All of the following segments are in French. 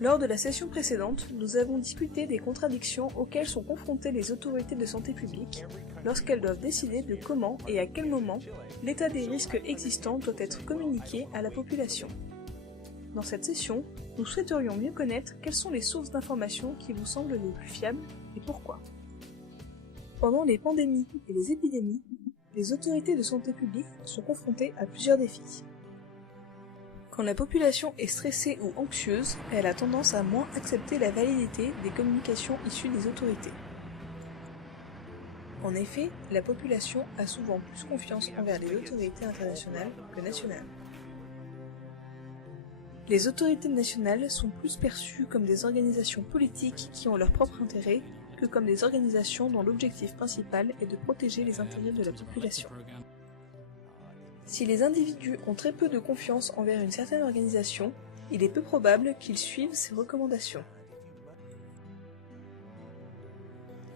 Lors de la session précédente, nous avons discuté des contradictions auxquelles sont confrontées les autorités de santé publique lorsqu'elles doivent décider de comment et à quel moment l'état des risques existants doit être communiqué à la population. Dans cette session, nous souhaiterions mieux connaître quelles sont les sources d'informations qui vous semblent les plus fiables et pourquoi. Pendant les pandémies et les épidémies, les autorités de santé publique sont confrontées à plusieurs défis. Quand la population est stressée ou anxieuse, elle a tendance à moins accepter la validité des communications issues des autorités. En effet, la population a souvent plus confiance envers les autorités internationales que nationales. Les autorités nationales sont plus perçues comme des organisations politiques qui ont leur propre intérêt que comme des organisations dont l'objectif principal est de protéger les intérêts de la population. Si les individus ont très peu de confiance envers une certaine organisation, il est peu probable qu'ils suivent ses recommandations.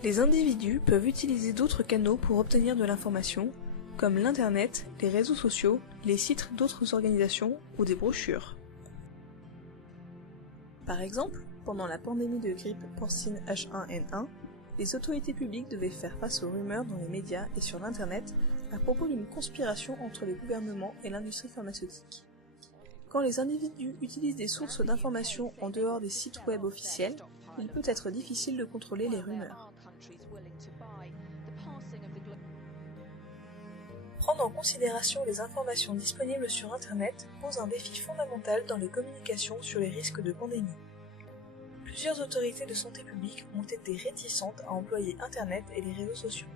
Les individus peuvent utiliser d'autres canaux pour obtenir de l'information, comme l'Internet, les réseaux sociaux, les sites d'autres organisations ou des brochures. Par exemple, pendant la pandémie de grippe porcine H1N1, les autorités publiques devaient faire face aux rumeurs dans les médias et sur l'Internet à propos d'une conspiration entre les gouvernements et l'industrie pharmaceutique. Quand les individus utilisent des sources d'informations en dehors des sites web officiels, il peut être difficile de contrôler les rumeurs. Prendre en considération les informations disponibles sur Internet pose un défi fondamental dans les communications sur les risques de pandémie. Plusieurs autorités de santé publique ont été réticentes à employer Internet et les réseaux sociaux.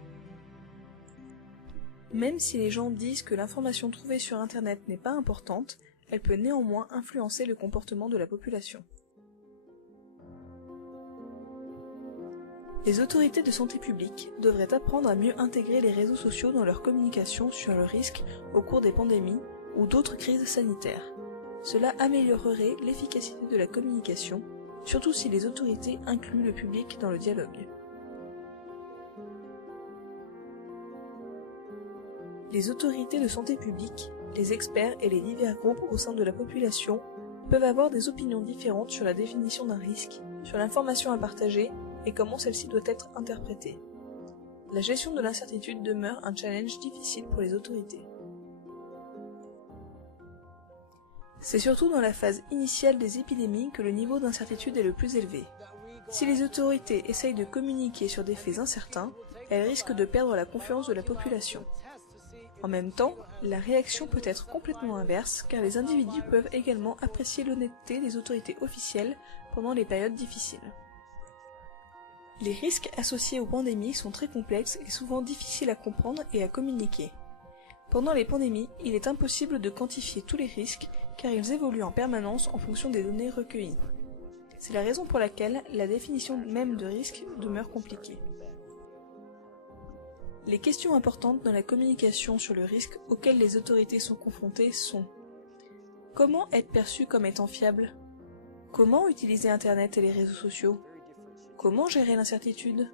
Même si les gens disent que l'information trouvée sur Internet n'est pas importante, elle peut néanmoins influencer le comportement de la population. Les autorités de santé publique devraient apprendre à mieux intégrer les réseaux sociaux dans leur communication sur le risque au cours des pandémies ou d'autres crises sanitaires. Cela améliorerait l'efficacité de la communication, surtout si les autorités incluent le public dans le dialogue. Les autorités de santé publique, les experts et les divers groupes au sein de la population peuvent avoir des opinions différentes sur la définition d'un risque, sur l'information à partager et comment celle-ci doit être interprétée. La gestion de l'incertitude demeure un challenge difficile pour les autorités. C'est surtout dans la phase initiale des épidémies que le niveau d'incertitude est le plus élevé. Si les autorités essayent de communiquer sur des faits incertains, elles risquent de perdre la confiance de la population. En même temps, la réaction peut être complètement inverse car les individus peuvent également apprécier l'honnêteté des autorités officielles pendant les périodes difficiles. Les risques associés aux pandémies sont très complexes et souvent difficiles à comprendre et à communiquer. Pendant les pandémies, il est impossible de quantifier tous les risques car ils évoluent en permanence en fonction des données recueillies. C'est la raison pour laquelle la définition même de risque demeure compliquée. Les questions importantes dans la communication sur le risque auquel les autorités sont confrontées sont: comment être perçu comme étant fiable? Comment utiliser Internet et les réseaux sociaux? Comment gérer l'incertitude?